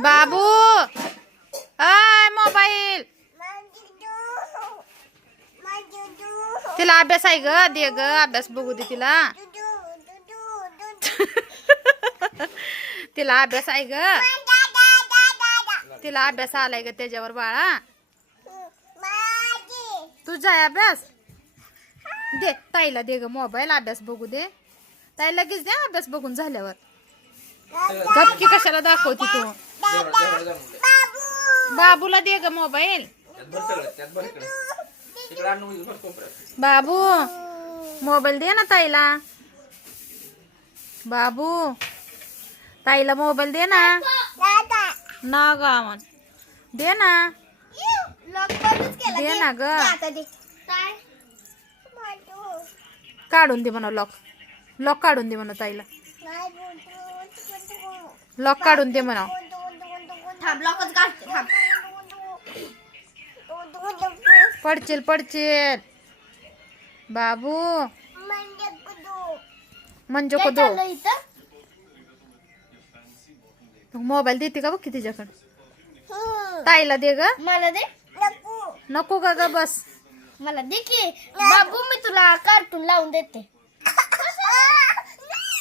Babu I mobile तिला अभ्यास आहे ग दे ग अभ्यास बघू दे तिला तिला अभ्यास आहे ग तिला अभ्यास आलाय ग त्याच्यावर बाळा तुझा आहे अभ्यास दे ताईला दे ग मोबाईल अभ्यास बघू दे ताई लगेच दे अभ्यास बघून झाल्यावर गपकी कशाला दाखवती तू बाबूला दे ग मोबाईल बाबू मोबाईल दे ना ताईला बाबू ताईला मोबाईल दे ना ना गावन दे ना दे ना ग काढून दे म्हणा लॉक लॉक काढून दे म्हणा ताईला लॉक काढून दे म्हणा पडचिल पडचिल बाबू म्हणजे कदो मोबाईल देते का बघ की तिच्याकडे ताईला दे ग मला दे नको ग बस मला दे की बाबू मी तुला कार्टून लावून देते